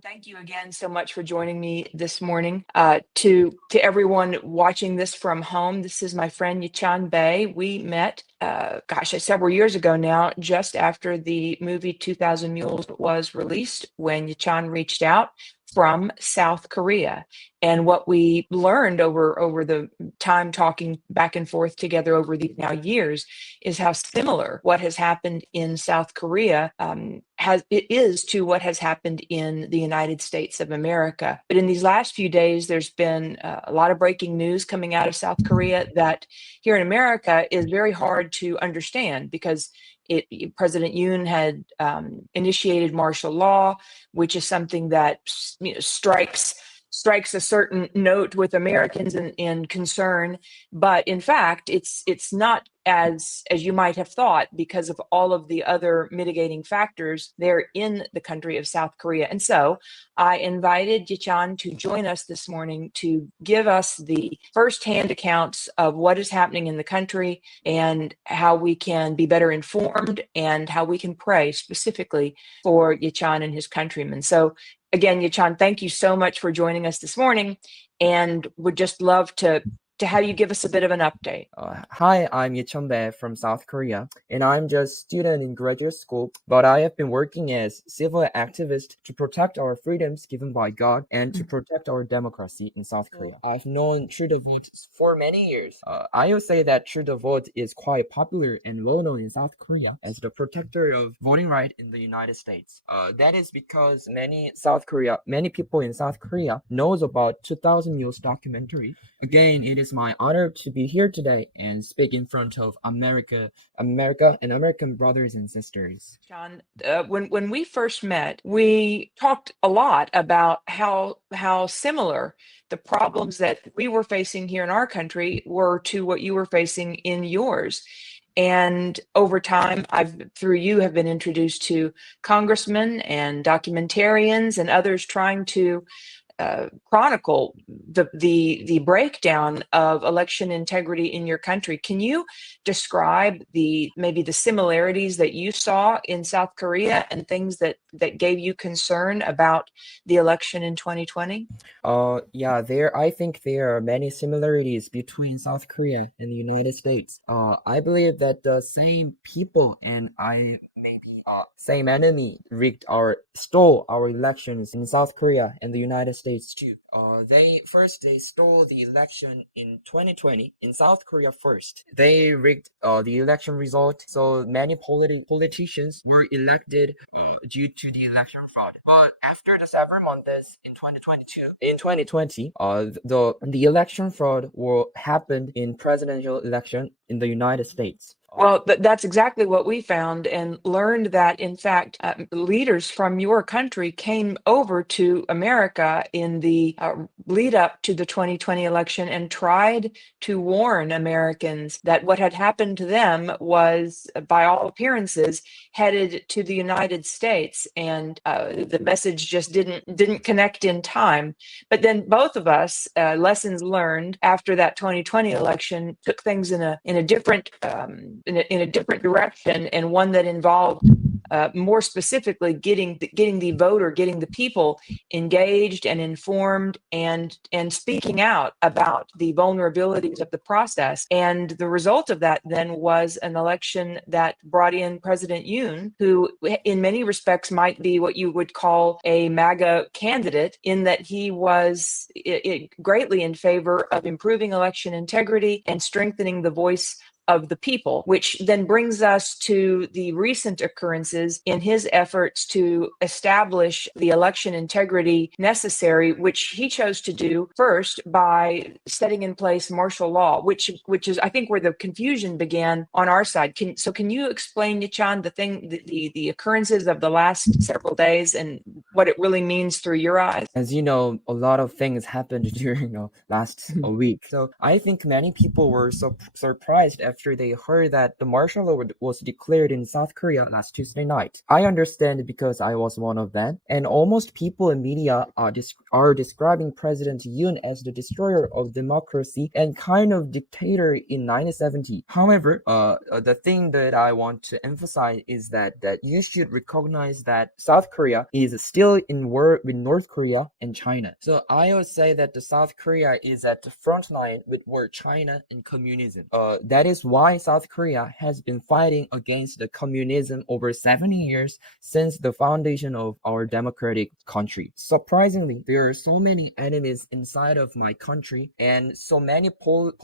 Thank you again so much for joining me this morning. To everyone watching this from home, this is my friend Yachan Bey. We met, several years ago now, just after the movie 2000 Mules was released, when Yachan reached out from South Korea. And what we learned over the time talking back and forth together over these now years is how similar what has happened in South Korea is to what has happened in the United States of America. But in these last few days, there's been a lot of breaking news coming out of South Korea that here in America is very hard to understand because President Yoon had initiated martial law, which is something that strikes a certain note with Americans in concern, but in fact, it's not as you might have thought because of all of the other mitigating factors there in the country of South Korea. And so I invited Yachan to join us this morning to give us the firsthand accounts of what is happening in the country and how we can be better informed and how we can pray specifically for Yachan and his countrymen. So again, Yachan, thank you so much for joining us this morning, and would just love to have you give us a bit of an update. Hi, I'm Yechon Bae from South Korea, and I'm just a student in graduate school, but I have been working as civil activist to protect our freedoms given by God and to protect our democracy in South Korea. I've known True the Vote for many years. I would say that True the Vote is quite popular and well-known in South Korea as the protector of voting right in the United States. That is because many people in South Korea knows about 2000 Mules documentary. Again, it is my honor to be here today and speak in front of America and American brothers and sisters. John, when we first met, we talked a lot about how similar the problems that we were facing here in our country were to what you were facing in yours. And over time, through you have been introduced to congressmen and documentarians and others trying to chronicle the breakdown of election integrity in your country. Can you describe maybe the similarities that you saw in South Korea and things that gave you concern about the election in 2020? I think there are many similarities between South Korea and the United States. I believe that the same people and same enemy stole our elections in South Korea and the United States too. They stole the election in 2020 in South Korea first. They rigged the election result, so many politicians were elected due to the election fraud. But after the several months in 2020, the election fraud happened in presidential election in the United States. Well, that's exactly what we found and learned that, in fact, leaders from your country came over to America in the lead up to the 2020 election and tried to warn Americans that what had happened to them was, by all appearances, headed to the United States. And the message just didn't connect in time. But then both of us, lessons learned after that 2020 election, took things in a different direction, and one that involved more specifically getting the people engaged and informed and speaking out about the vulnerabilities of the process. And the result of that then was an election that brought in President Yoon, who in many respects might be what you would call a MAGA candidate, in that he was greatly in favor of improving election integrity and strengthening the voice of the people, which then brings us to the recent occurrences in his efforts to establish the election integrity necessary, which he chose to do first by setting in place martial law, which is, I think, where the confusion began on our side. Can you explain, Yachan, the occurrences of the last several days and what it really means through your eyes? As you know, a lot of things happened during last week. So I think many people were so surprised after they heard that the martial law was declared in South Korea last Tuesday night. I understand because I was one of them, and almost people in media are describing President Yoon as the destroyer of democracy and kind of dictator in 1970. However, the thing that I want to emphasize is that you should recognize that South Korea is still in war with North Korea and China. So I would say that the South Korea is at the front line with war China and communism. That is why South Korea has been fighting against the communism over 70 years since the foundation of our democratic country. Surprisingly, there are so many enemies inside of my country, and so many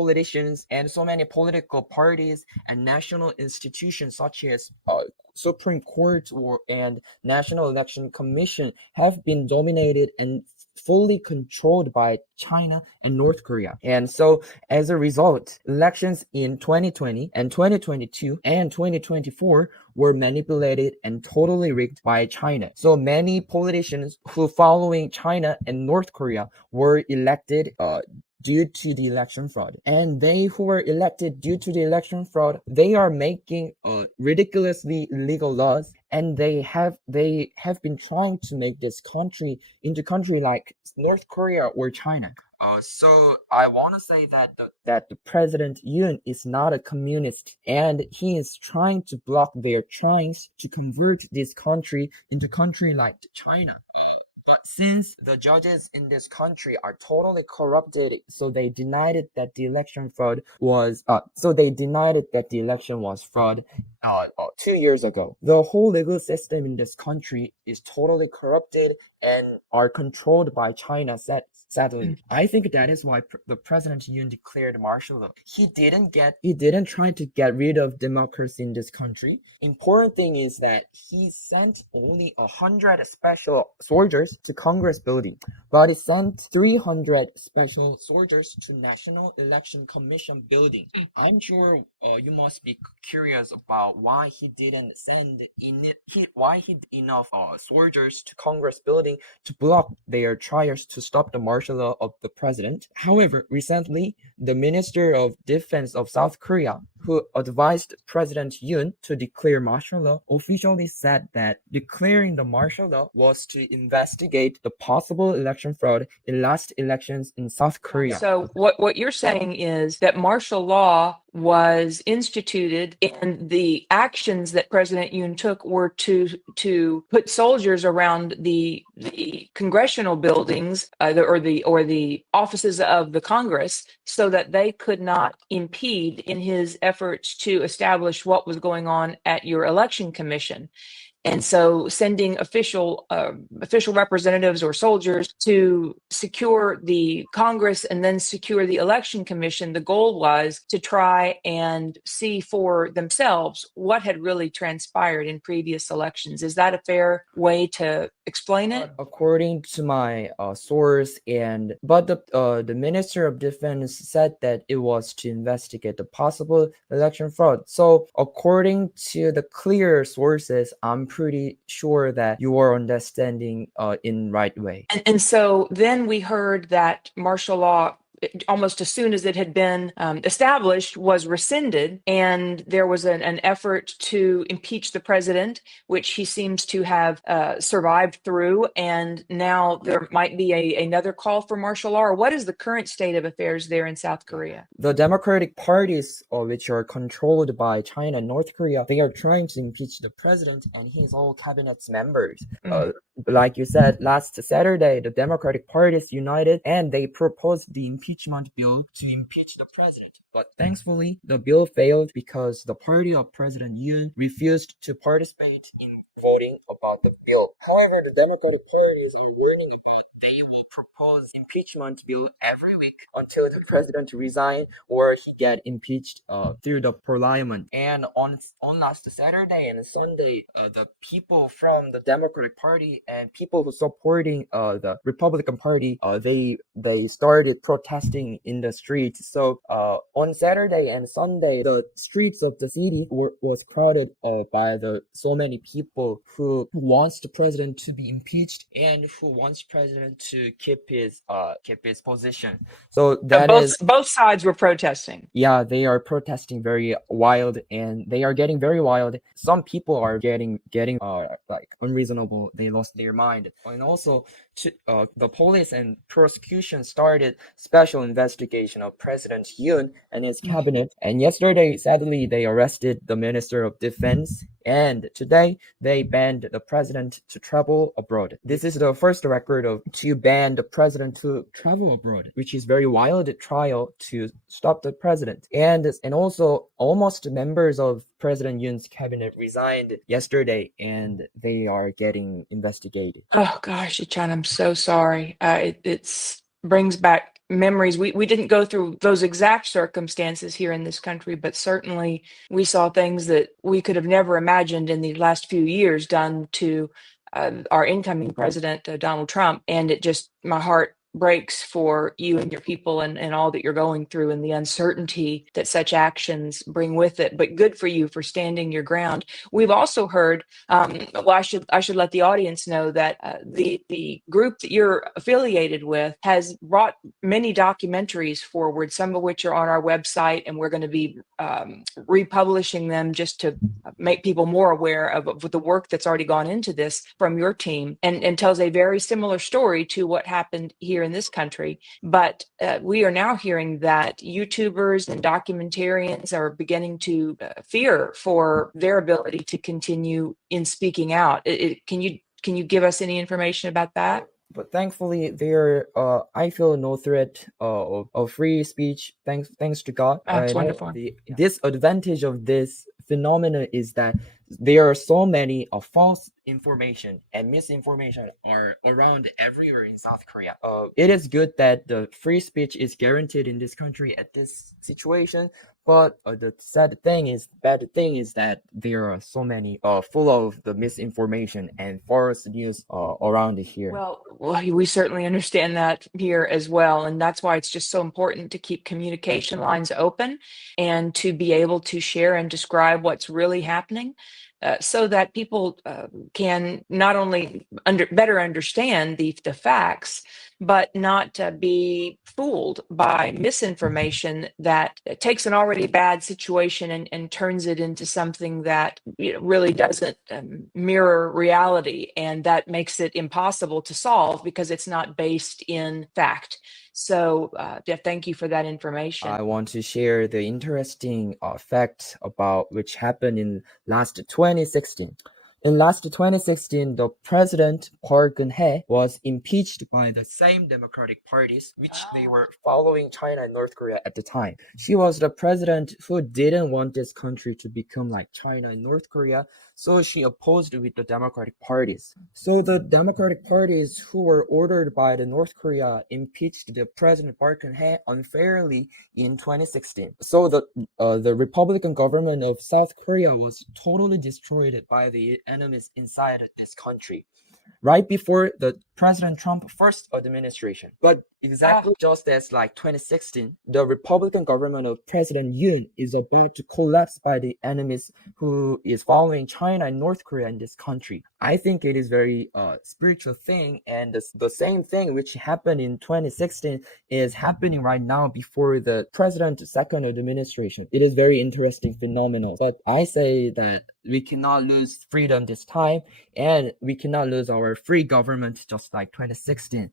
politicians and so many political parties and national institutions such as Supreme Court and National Election Commission have been dominated and fully controlled by China and North Korea. And so as a result, elections in 2020 and 2022 and 2024 were manipulated and totally rigged by China. So many politicians who following China and North Korea were elected due to the election fraud. And they who were elected due to the election fraud, they are making ridiculously illegal laws, and they have been trying to make this country into country like North Korea or China. So I want to say that the President Yoon is not a communist, and he is trying to block their tries to convert this country into country like China. But since the judges in this country are totally corrupted, so they denied it that the election fraud was fraud 2 years ago. The whole legal system in this country is totally corrupted and are controlled by China, sadly. I think that is why the President Yoon declared martial law. He didn't try to get rid of democracy in this country. Important thing is that he sent only 100 special soldiers to Congress building, but he sent 300 special soldiers to National Election Commission building. I'm sure you must be curious about why he didn't send enough soldiers to Congress building to block their trials to stop the martial law of the president. However, recently, the Minister of Defense of South Korea, who advised President Yoon to declare martial law, officially said that declaring the martial law was to investigate the possible election fraud in last elections in South Korea. So what you're saying is that martial law was instituted, and the actions that President Yoon took were to put soldiers around the congressional buildings or the offices of the Congress, so that they could not impede in his efforts to establish what was going on at your election commission. And so sending official representatives or soldiers to secure the Congress and then secure the election commission, the goal was to try and see for themselves what had really transpired in previous elections. Is that a fair way to explain it? According to my source, but the Minister of Defense said that it was to investigate the possible election fraud. So according to the clear sources, I'm pretty sure that you are understanding in right way. And so then we heard that martial law, almost as soon as it had been established, was rescinded, and there was an effort to impeach the president, which he seems to have survived through, and now there might be another call for martial law. Or what is the current state of affairs there in South Korea? The democratic parties, which are controlled by China and North Korea, they are trying to impeach the president and his all cabinet members. Like you said, last Saturday, the Democratic parties united and they proposed the impeachment bill to impeach the president. But thankfully, the bill failed because the party of President Yoon refused to participate in voting about the bill. However, the Democratic parties are warning about they will propose impeachment bill every week until the president resign or he get impeached through the parliament. And on last Saturday and Sunday, the people from the Democratic Party and people who supporting the Republican Party, they started protesting in the streets. So on Saturday and Sunday, the streets of the city was crowded by so many people people who wants the president to be impeached and who wants president to keep his position. So that is Both sides were protesting. yeah, they are protesting very wild, and they are getting very wild. Some people are getting like unreasonable. They lost their mind. And also the police and prosecution started special investigation of President Yoon and his cabinet. And yesterday, sadly, they arrested the Minister of Defense. And today, they banned the president to travel abroad. This is the first record of to ban the president to travel abroad, which is very wild trial to stop the president. And also, almost members of President Yoon's cabinet resigned yesterday, and they are getting investigated. Oh gosh, Ichan, I'm so sorry. It's brings back memories. We didn't go through those exact circumstances here in this country, but certainly we saw things that we could have never imagined in the last few years done to our incoming president, Donald Trump. And it just, my heart breaks for you and your people and all that you're going through and the uncertainty that such actions bring with it. But good for you for standing your ground. We've also heard, well, I should let the audience know that the group that you're affiliated with has brought many documentaries forward, some of which are on our website, and we're going to be republishing them just to make people more aware of the work that's already gone into this from your team, and tells a very similar story to what happened here in this country. But we are now hearing that YouTubers and documentarians are beginning to fear for their ability to continue in speaking out. Can you give us any information about that? But thankfully, I feel no threat of free speech. Thanks to God. That's wonderful. The disadvantage of this phenomena is that there are so many false information and misinformation are around everywhere in South Korea. It is good that the free speech is guaranteed in this country at this situation, but the bad thing is that there are so many full of the misinformation and false news around here. Well, we certainly understand that here as well. And that's why it's just so important to keep communication lines open and to be able to share and describe what's really happening. So that people can not only better understand the facts, but not be fooled by misinformation that takes an already bad situation and turns it into something that really doesn't mirror reality, and that makes it impossible to solve because it's not based in fact. So, Jeff, thank you for that information. I want to share the interesting fact about which happened in last 2016. In last 2016, the president Park Geun-hye was impeached by the same Democratic parties, which they were following China and North Korea at the time. She was the president who didn't want this country to become like China and North Korea, so she opposed with the Democratic parties. So the Democratic parties who were ordered by the North Korea impeached the president Park Geun-hye unfairly in 2016. So the Republican government of South Korea was totally destroyed by the enemies inside this country right before the President Trump first administration. But exactly just as like 2016, the Republican government of President Yoon is about to collapse by the enemies who is following China and North Korea in this country. I think it is very spiritual thing, and the same thing which happened in 2016 is happening right now before the president's second administration. It is very interesting phenomenon. But I say that we cannot lose freedom this time, and we cannot lose our free government just like 2016.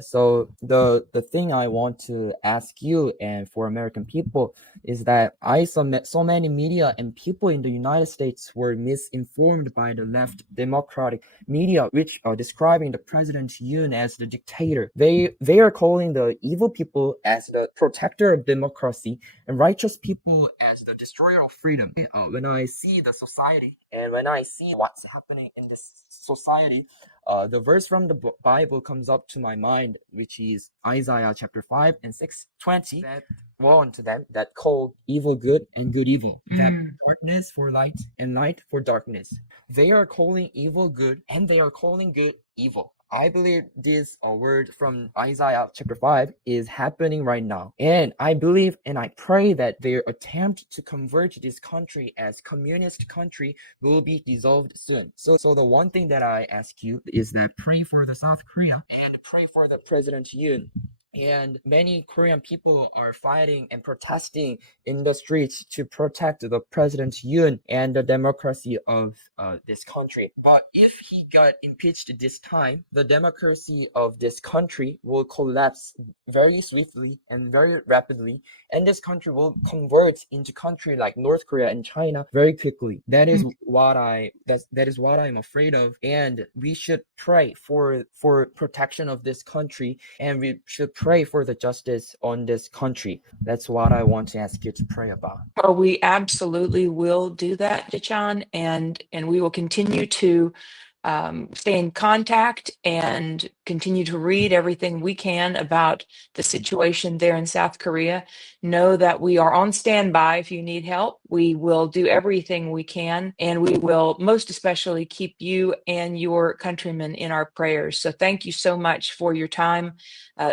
So the thing I want to ask you and for American people is that I saw so many media and people in the United States were misinformed by the left democratic media, which are describing the President Yoon as the dictator. They are calling the evil people as the protector of democracy and righteous people as the destroyer of freedom. When I see the society and when I see what's happening in this society, the verse from the Bible comes up to my mind, which is Isaiah chapter 5 and 6:20, that warn to them that call evil good and good evil, that darkness for light and light for darkness. They are calling evil good and they are calling good evil. I believe this word from Isaiah chapter 5 is happening right now. And I believe and I pray that their attempt to convert this country as communist country will be dissolved soon. So the one thing that I ask you is that pray for the South Korea and pray for the President Yoon. And many Korean people are fighting and protesting in the streets to protect the President Yoon and the democracy of this country. But if he got impeached this time, the democracy of this country will collapse very swiftly and very rapidly, and this country will convert into country like North Korea and China very quickly. That is what I'm afraid of, and we should pray for protection of this country, and we should pray for the justice on this country. That's what I want to ask you to pray about. Well, we absolutely will do that, Dachan, and we will continue to stay in contact and continue to read everything we can about the situation there in South Korea. Know that we are on standby if you need help. We will do everything we can, and we will most especially keep you and your countrymen in our prayers. So thank you so much for your time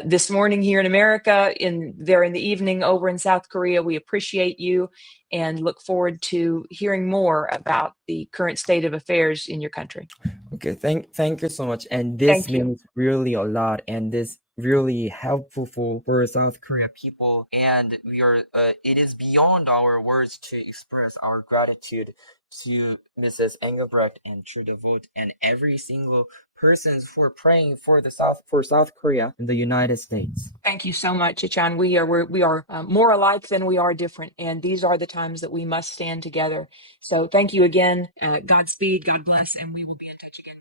this morning here in America, there in the evening over in South Korea. We appreciate you and look forward to hearing more about the current state of affairs in your country. Okay, thank you so much. And this Thank you. means really a lot, and this really helpful for South Korea people. And we are it is beyond our words to express our gratitude to Mrs. Engelbrecht and to the vote and every single persons for praying for South Korea in the United States. Thank you so much, Achan. We are more alike than we are different, and these are the times that we must stand together. So thank you again. Godspeed, God bless, and we will be in touch again.